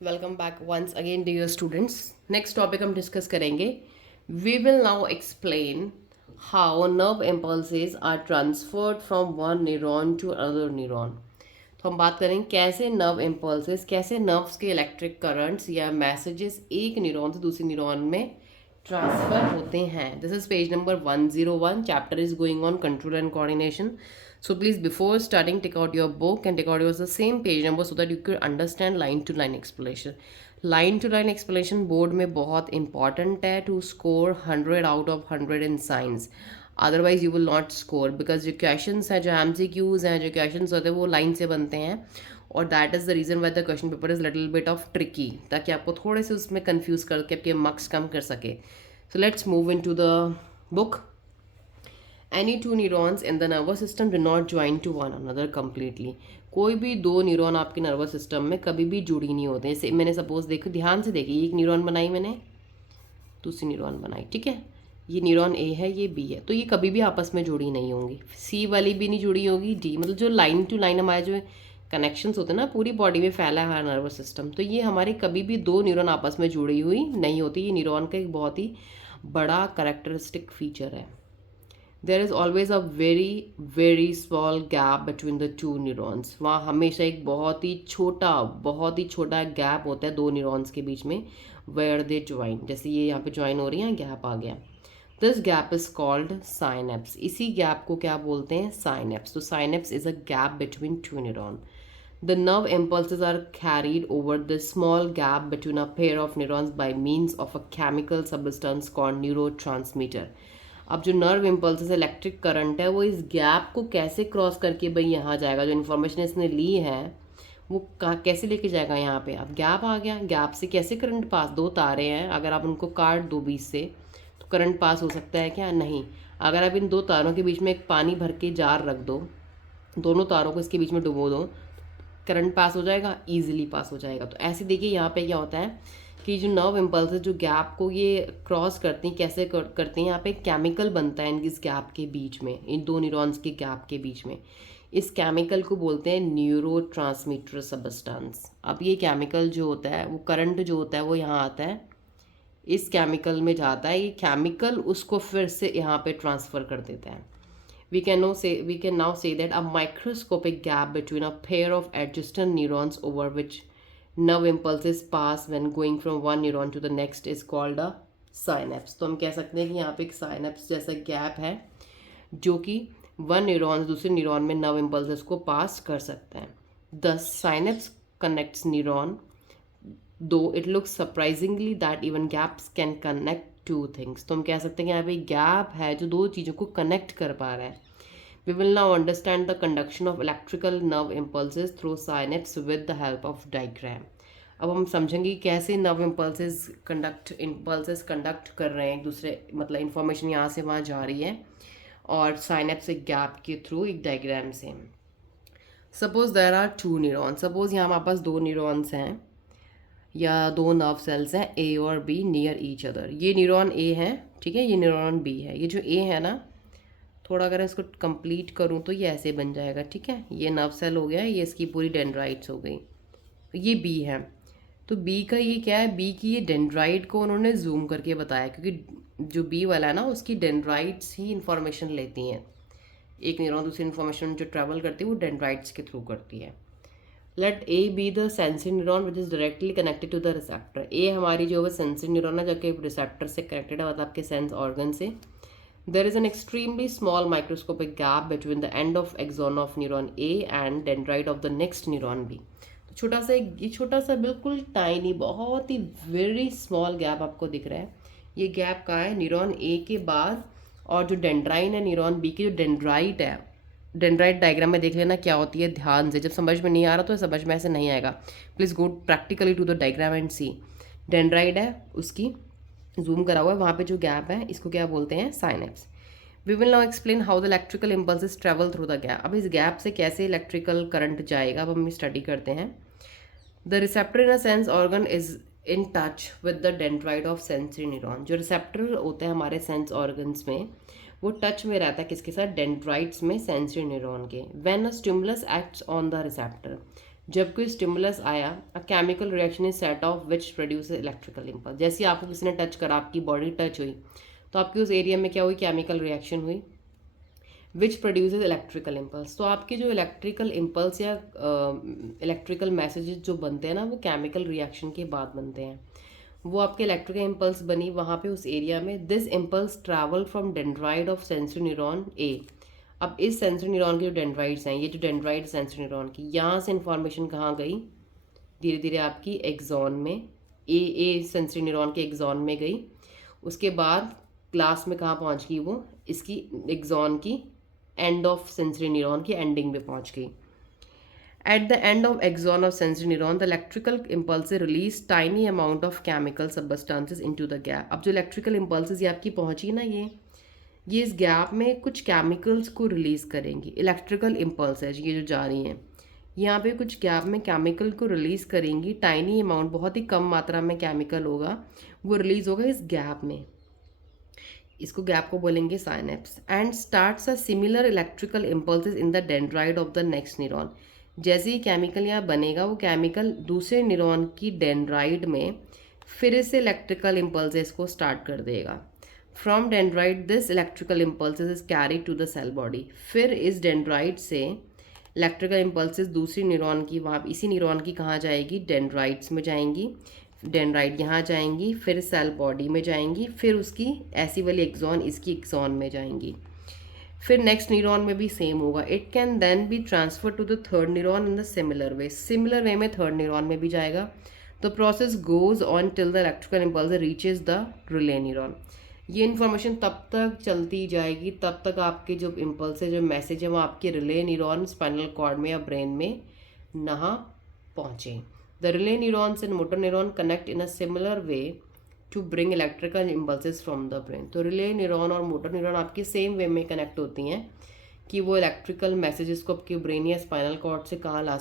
Welcome back once again dear students. Next topic हम discuss करेंगे। We will now explain how nerve impulses are transferred from one neuron to other neuron. तो हम बात करेंगे कैसे nerve impulses, कैसे nerves के इलेक्ट्रिक करंट्स या मैसेजेस एक न्यूरॉन से दूसरे न्यूरॉन में ट्रांसफर होते हैं। This is page number 101. Chapter is going on control and coordination. So please, before starting, take out your book and take out the same page number so that you could understand line to line explanation. Line to line explanation board में बहुत important है to score 100 out of 100 in science. Otherwise you will not score, because जो questions हैं, जो MCQs हैं, जो questions होते हैं वो लाइन से बनते हैं और that is the reason why the question paper is little bit of tricky, ताकि आपको थोड़े से उसमें कन्फ्यूज़ करके आपके मार्क्स कम कर सके. So let's move into the book. Any two neurons in the nervous system do not join to one another completely. कोई भी दो न्यूरॉन आपके नर्वस सिस्टम में कभी भी जुड़ी नहीं होते. जैसे मैंने सपोज देखो, ध्यान से देखिए, एक न्यूरॉन बनाई मैंने, दूसरी न्यूरॉन बनाई, ठीक है. ये न्यूरॉन ए है, ये बी है, तो ये कभी भी आपस में जुड़ी नहीं होंगी. सी वाली भी नहीं जुड़ी होगी, डी, मतलब जो लाइन टू लाइन हमारे जो कनेक्शंस होते हैं ना, पूरी बॉडी में फैला है हमारा नर्वस सिस्टम, तो ये हमारे कभी भी दो न्यूरॉन आपस में जुड़ी हुई नहीं होती. ये न्यूरॉन का एक बहुत ही बड़ा करेक्टरिस्टिक फीचर है. There is always a very very small gap between the two neurons. वहाँ हमेशा एक बहुत ही छोटा गैप होता है दो न्यूरॉन्स के बीच में, वेयर दे ज्वाइन. जैसे ये यहाँ पे ज्वाइन हो रही है, गैप आ गया. This gap is called synapse. इसी गैप को क्या बोलते हैं? साइनेप्स. तो synapse is a gap between two neuron. The nerve impulses are carried over the small gap between a pair of neurons by means of a chemical substance called neurotransmitter. अब जो nerve impulse electric current है वो इस gap को कैसे cross करके भाई यहाँ जाएगा, जो इन्फॉर्मेशन इसने ली है वो कैसे लेके जाएगा यहाँ पे. अब गैप आ गया, गैप से कैसे करंट पास, दो तारे हैं, अगर आप उनको काट दो बीच से तो करंट पास हो सकता है क्या? नहीं. अगर आप इन दो तारों के बीच में एक पानी भर के जार रख दो, दोनों तारों को इसके बीच में डुबो दो, करंट पास हो जाएगा, ईजिली पास हो जाएगा. तो ऐसे देखिए यहाँ पे क्या होता है कि जो नर्व इम्पल्स जो गैप को ये क्रॉस करती हैं, कैसे करती हैं, यहाँ पे केमिकल बनता है इस गैप के बीच में, इन दो न्यूरॉन्स के गैप के बीच में. इस केमिकल को बोलते हैं न्यूरो ट्रांसमीटर सबस्टेंस. अब ये केमिकल जो होता है, वो करंट जो होता है वो यहाँ आता है, इस केमिकल में जाता है, ये केमिकल उसको फिर से यहाँ पे ट्रांसफ़र कर देता है. We can now say that a microscopic gap between a pair of adjacent neurons over which nerve impulses pass when going from one neuron to the next is called a synapse. तो हम कह सकते हैं कि यहाँ पे एक synapse जैसा गैप है जो कि वन न्यूरॉन दूसरे न्यूरॉन में नर्व इम्पल्सेस को पास कर सकते हैं. द साइनेप्स कनेक्ट्स न्यूरॉन, दो it looks surprisingly that even gaps can connect two things. तो हम कह सकते हैं कि यहाँ पे गैप है जो दो चीज़ों को कनेक्ट कर पा रहा है. We will now understand the conduction of electrical nerve impulses through synapse with the help of diagram. अब हम समझेंगे कैसे नर्व इम्पल्सेस कंडक्ट कर रहे हैं एक दूसरे, मतलब इंफॉर्मेशन यहाँ से वहाँ जा रही है और साइनेप्स एक गैप के थ्रू एक डायग्राम से. Suppose there are two neurons. Suppose यहाँ हमारे पास दो न्यूरॉन्स हैं या दो नर्व सेल्स हैं, ए और बी, नियर ईच अदर. ये न्यूरॉन ए है, ठीक है, ये न्यूरॉन बी है. ये जो ए है ना, थोड़ा अगर इसको कंप्लीट करूँ तो ये ऐसे बन जाएगा, ठीक है. ये नर्व सेल हो गया, ये इसकी पूरी डेंड्राइट्स हो गई. ये बी है, तो बी का ये क्या है, बी की ये डेंड्राइट को उन्होंने जूम करके बताया, क्योंकि जो बी वाला है ना उसकी डेंड्राइट्स ही इंफॉर्मेशन लेती हैं. एक न्यूरॉन दूसरी इंफॉर्मेशन जो ट्रैवल करती है वो डेंड्राइट्स के थ्रू करती है. Let A be the sensory neuron which is directly connected to the receptor. A हमारी जो है सेंसरी न्यूरॉन है जो कि रिसेप्टर से कनेक्टेड है, मतलब आपके सेंस ऑर्गन से. There is an extremely small microscopic gap between the end of axon of neuron A and dendrite of the next neuron B. तो छोटा सा बिल्कुल टाइनी, बहुत ही वेरी स्मॉल गैप आपको दिख रहा है. ये गैप कहाँ है? न्यूरॉन ए के बाद, और जो डेंड्राइन है न्यूरॉन बी की जो डेंड्राइट है, डेंड्राइट डायग्राम में देख लेना क्या होती है ध्यान से. जब समझ में नहीं आ रहा तो समझ में ऐसे नहीं आएगा. Please go practically to the diagram and see. Dendrite है, उसकी जूम करा हुआ है, वहाँ पे जो गैप है इसको क्या बोलते हैं? Synapse. We will now explain how the electrical impulses travel through the gap. अब इस गैप से कैसे इलेक्ट्रिकल करंट जाएगा अब हम स्टडी करते हैं. The receptor in a sense organ is in touch with the dendrite of sensory neuron. जो रिसेप्टर होते हैं हमारे सेंस ऑर्गन्स में, वो टच में रहता है किसके साथ? डेंड्राइट्स में, सेंसरी न्यूरॉन के. When a stimulus acts on the receptor, जब कोई स्टिमुलस आया, a chemical reaction is set of which produce electrical impulse. जैसे आपको किसी ने टच करा, आपकी बॉडी टच हुई, तो आपकी उस एरिया में क्या हुई, केमिकल रिएक्शन हुई विच प्रोड्यूसेस इलेक्ट्रिकल इम्पल्स। तो आपके जो इलेक्ट्रिकल इम्पल्स या इलेक्ट्रिकल मैसेजेस जो बनते हैं ना, वो केमिकल रिएक्शन के बाद बनते हैं। वो आपके इलेक्ट्रिकल इम्पल्स बनी वहाँ पे उस एरिया में। This impulse travel from dendrite of sensory neuron A. अब इस सेंसरी न्यूरॉन के जो डेंड्राइड्स हैं, ये जो डेंड्राइड सेंसरी न्यूरॉन की, यहाँ से इंफॉर्मेशन कहाँ गई, धीरे धीरे आपकी एक्सॉन में, ए सेंसरी न्यूरॉन के एक्सॉन में गई। उसके बाद क्लास में कहाँ पहुँच गई वो, इसकी एक्सॉन की एंड ऑफ सेंसरी न्यूरॉन की एंडिंग में पहुँच गई। At the end of axon of sensory neuron, the electrical impulses release tiny amount of chemical substances into the gap. अब जो electrical impulses ये आपकी पहुंची ना, ये इस गैप में कुछ केमिकल्स को रिलीज करेंगी। इलेक्ट्रिकल इम्पल्स है ये जो जा रही हैं, यहाँ पे कुछ गैप में केमिकल को रिलीज करेंगी। टाइनी अमाउंट, बहुत ही कम मात्रा में केमिकल होगा, वो रिलीज होगा इस गैप में। इसको गैप को बोलेंगे synapse. And starts a similar electrical impulses in the dendrite of the next neuron. जैसे ही केमिकल यहाँ बनेगा, वो केमिकल दूसरे न्यूरॉन की डेंड्राइड में फिर से इलेक्ट्रिकल इम्पल्सेस को स्टार्ट कर देगा। From dendrite this electrical impulses is carry to the cell body. फिर इस डेंड्राइड से इलेक्ट्रिकल इम्पल्सेस दूसरी न्यूरॉन की, वहाँ इसी न्यूरॉन की कहाँ जाएगी, डेंड्राइड्स में जाएंगी। डेंड्राइड यहाँ जाएंगी, फिर सेल बॉडी में जाएंगी, फिर उसकी ऐसी वाली एक्सॉन इसकी एक्सॉन में जाएंगी। फिर नेक्स्ट न्यूरॉन में भी सेम होगा। It can then be transfer to the third neuron in the similar way. Similar way में थर्ड न्यूरॉन में भी जाएगा। The process goes on till the electrical impulse reaches the relay neuron. ये information तब तक चलती जाएगी, तब तक आपके जो इम्पल्स है, जो मैसेज है, वो आपके रिले न्यूरॉन स्पाइनल कॉर्ड में या ब्रेन में ना पहुँचे। The relay neurons and motor neuron connect in a similar way to bring electrical impulses from the brain. तो रिले न्यूरॉन और मोटर न्यूरॉन आपके सेम वे में कनेक्ट होती हैं कि वो इलेक्ट्रिकल मैसेजेस को आपके ब्रेन या स्पाइनल कॉर्ड से कहाँ ला